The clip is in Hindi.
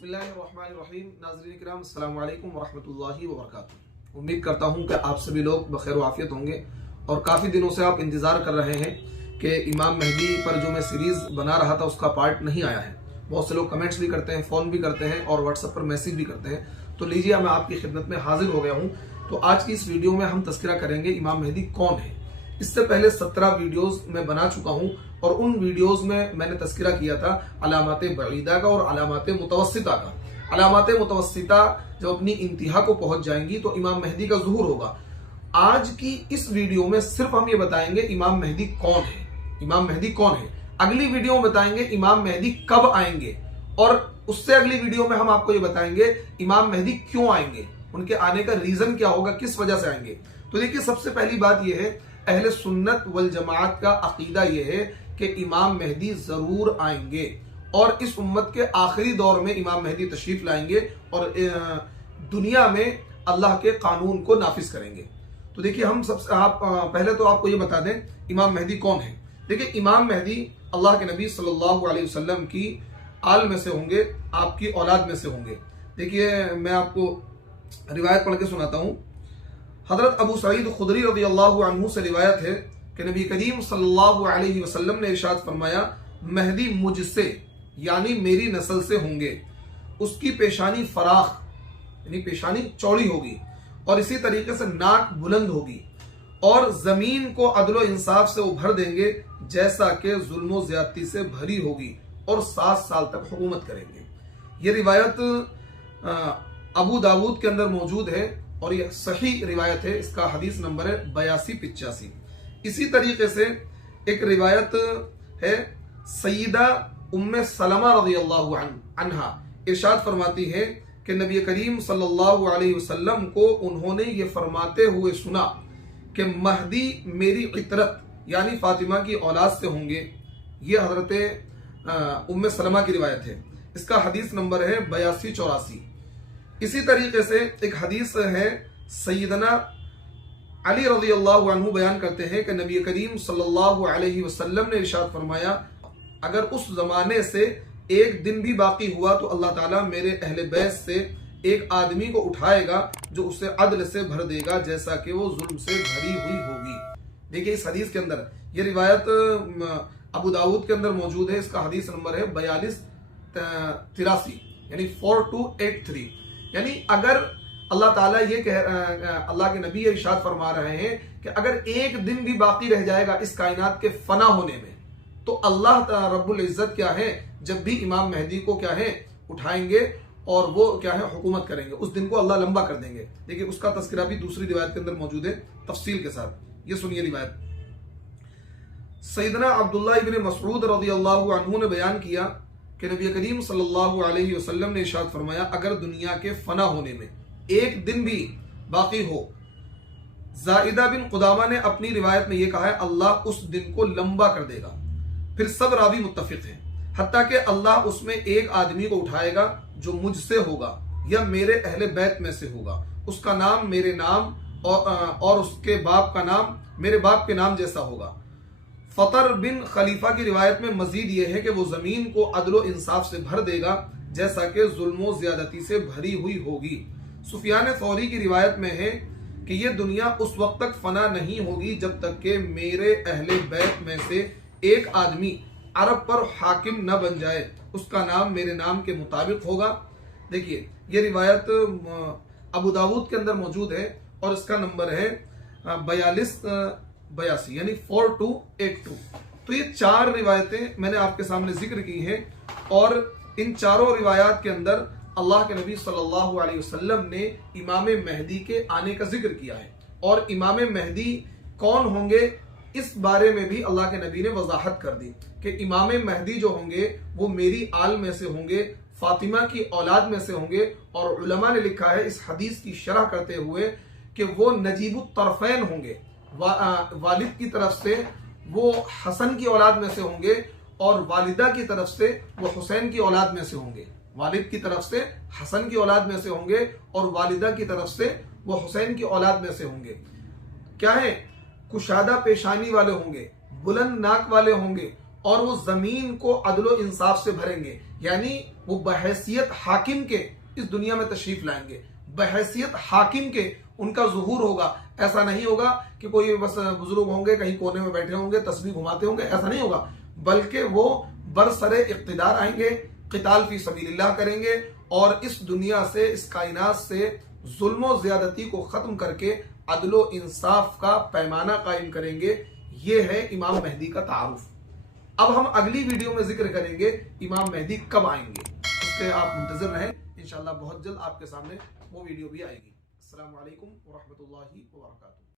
बिस्मिल्लाहिर्रहमानिर्रहीम। नाज़रीन किराम, अस्सलाम वालेकुम वरहमतुल्लाहि वबरकातुहू। उम्मीद करता हूँ कि आप सभी लोग बखैर वाफियत होंगे और काफ़ी दिनों से आप इंतज़ार कर रहे हैं कि इमाम मेहदी पर जो मैं सीरीज़ बना रहा था उसका पार्ट नहीं आया है। बहुत से लोग कमेंट्स भी करते हैं, फ़ोन भी करते हैं और व्हाट्सएप पर मैसेज भी करते हैं। तो लीजिए, मैं आपकी खिदमत में हाजिर हो गया हूँ। तो आज की इस वीडियो में हम तज़किरा करेंगे इमाम मेहदी कौन है। इससे पहले 17 वीडियोस में बना चुका हूं और उन वीडियोस में मैंने तज़किरा किया था अलामात बईदा का और अलामात मुतवस्सिता का। अलामात मुतवस्सिता जब अपनी इंतहा को पहुंच जाएंगी तो इमाम मेहदी का ज़ुहूर होगा। आज की इस वीडियो में सिर्फ हम ये बताएंगे इमाम मेहदी कौन है, इमाम मेहदी कौन है। अगली वीडियो में बताएंगे इमाम मेहदी कब आएंगे और उससे अगली वीडियो में हम आपको ये बताएंगे इमाम मेहदी क्यों आएंगे, उनके आने का रीजन क्या होगा, किस वजह से आएंगे। तो देखिए, सबसे पहली बात यह है, अहले सुन्नत वल जमात का अकीदा यह है कि इमाम मेहदी जरूर आएंगे और इस उम्मत के आखिरी दौर में इमाम मेहदी तशरीफ लाएंगे और दुनिया में अल्लाह के कानून को नाफिज करेंगे। तो देखिए, हम सबसे पहले तो आपको ये बता दें इमाम मेहदी कौन है। देखिए, इमाम मेहदी अल्लाह के नबी सल्लल्लाहु अलैहि वसल्लम की आल में से होंगे, आपकी औलाद में से होंगे। देखिए, मैं आपको रिवायत पढ़ के सुनाता हूँ। हजरत अबू सईद खुदरी रज़ियल्लाहु अन्हु से रिवायत है कि नबी करीम सल्लल्लाहु अलैहि वसल्लम ने इरशाद फरमाया, मेहदी मुझसे यानी मेरी नस्ल से होंगे। उसकी पेशानी फराख यानी पेशानी चौड़ी होगी और इसी तरीके से नाक बुलंद होगी और जमीन को अदलो इंसाफ से उभर देंगे जैसा कि जुल्म ज्यादती से भरी होगी और 7 साल तक हुकूमत करेंगे। ये रिवायत अबू दाऊद के अंदर मौजूद है और यह सही रिवायत है। इसका हदीस नंबर है 8285। इसी तरीके से एक रिवायत है, सईदा उम्मे सलमा रज़ियल्लाहु अन्हा इरशाद फरमाती है कि नबी करीम सल्लल्लाहु अलैहि वसल्लम को उन्होंने ये फरमाते हुए सुना कि महदी मेरी इतरत यानी फातिमा की औलाद से होंगे। ये हजरत उम्मे सलमा की रिवायत है। इसका हदीस नंबर है 8284। इसी तरीके से एक हदीस है, सैयदना अली रज़ियल्लाहु अन्हु बयान करते हैं कि नबी करीम सल्लल्लाहु अलैहि वसल्लम ने इरशाद फरमाया, अगर उस जमाने से एक दिन भी बाकी हुआ तो अल्लाह ताला मेरे अहले बैत से एक आदमी को उठाएगा जो उसे अदल से भर देगा जैसा कि वो जुल्म से भरी हुई होगी। देखिए, इस हदीस के अंदर ये रिवायत अबू दाऊद के अंदर मौजूद है। इसका हदीस नंबर है 4283 यानी 4283। यानी अगर अल्लाह ताला ये अल्लाह के नबी इरशाद फरमा रहे हैं कि अगर एक दिन भी बाकी रह जाएगा इस कायनात के फना होने में तो अल्लाह रब्बुल इज्जत क्या है, जब भी इमाम मेहदी को क्या है उठाएंगे और वो क्या है हुकूमत करेंगे, उस दिन को अल्लाह लंबा कर देंगे। देखिए, उसका तस्करा भी दूसरी रिवायत के अंदर मौजूद है तफसील के साथ। ये सुनिए रिवायत। सैयदना अब्दुल्लाह इब्न मसऊद रज़ियल्लाहु अन्हु ने बयान किया कि नबी करीम सल्लल्लाहु अलैहि वसल्लम ने इरशाद फरमाया, अगर दुनिया के फना होने में एक दिन भी बाकी हो, ज़ाइदा बिन कुदामा ने अपनी रिवायत में यह कहा है, अल्लाह उस दिन को लंबा कर देगा। फिर सब रावी मुत्तफिक हैं, हत्ता कि अल्लाह उसमें एक आदमी को उठाएगा जो मुझसे होगा या मेरे अहले बैत में से होगा। उसका नाम मेरे नाम और उसके बाप का नाम मेरे बाप के नाम जैसा होगा। फतर बिन खलीफा की रिवायत में मजीद यह है कि वो जमीन को अदलो इंसाफ से भर देगा जैसा कि जुल्मो ज्यादती से भरी हुई होगी। सुफियान थौरी की रिवायत में है कि यह दुनिया उस वक्त तक फना नहीं होगी जब तक कि मेरे अहले बैत में से एक आदमी अरब पर हाकिम न बन जाए, उसका नाम मेरे नाम के मुताबिक होगा। देखिए, यह रिवायत अबू दाऊद के अंदर मौजूद है और इसका नंबर है 4282 यानी 4282। तो ये 4 रिवायतें मैंने आपके सामने जिक्र की हैं और इन चारों रिवायात के अंदर अल्लाह के नबी सल्लल्लाहु अलैहि वसल्लम ने इमाम मेहदी के आने का जिक्र किया है और इमाम मेहदी कौन होंगे इस बारे में भी अल्लाह के नबी ने वजाहत कर दी कि इमाम मेहदी जो होंगे वो मेरी आल में से होंगे, फातिमा की औलाद में से होंगे। और उलमा ने लिखा है इस हदीस की शरह करते हुए कि वो नजीबुत तरफैन होंगे, वालिद की तरफ से वो हसन की औलाद में से होंगे और वालिदा की तरफ से वो हुसैन की औलाद में से होंगे। वालिद की तरफ से हसन की औलाद में से होंगे और वालिदा की तरफ से वो हुसैन की औलाद में से होंगे। क्या है, कुशादा पेशानी वाले होंगे, बुलंद नाक वाले होंगे और वो जमीन को अदलो इंसाफ से भरेंगे, यानी वो बहैसियत हाकिम के इस दुनिया में तशरीफ लाएंगे, बहैसियत हाकिम के उनका ज़ुहूर होगा। ऐसा नहीं होगा कि कोई बस बुजुर्ग होंगे कहीं कोने में बैठे होंगे तस्बीह घुमाते होंगे, ऐसा नहीं होगा, बल्कि वो बरसरे इक़्तिदार आएंगे, क़िताल फी सबीलिल्लाह करेंगे और इस दुनिया से, इस कायनात से जुल्म ज़्यादती को ख़त्म करके अदलो इंसाफ का पैमाना कायम करेंगे। ये है इमाम मेहदी का तारुफ। अब हम अगली वीडियो में जिक्र करेंगे इमाम मेहदी कब आएंगे, उसके आप मुंतज़िर रहें, इंशाअल्लाह बहुत जल्द आपके सामने वो वीडियो भी आएगी। अस्सलामु अलैकुम व रहमतुल्लाहि व बरकातुहू।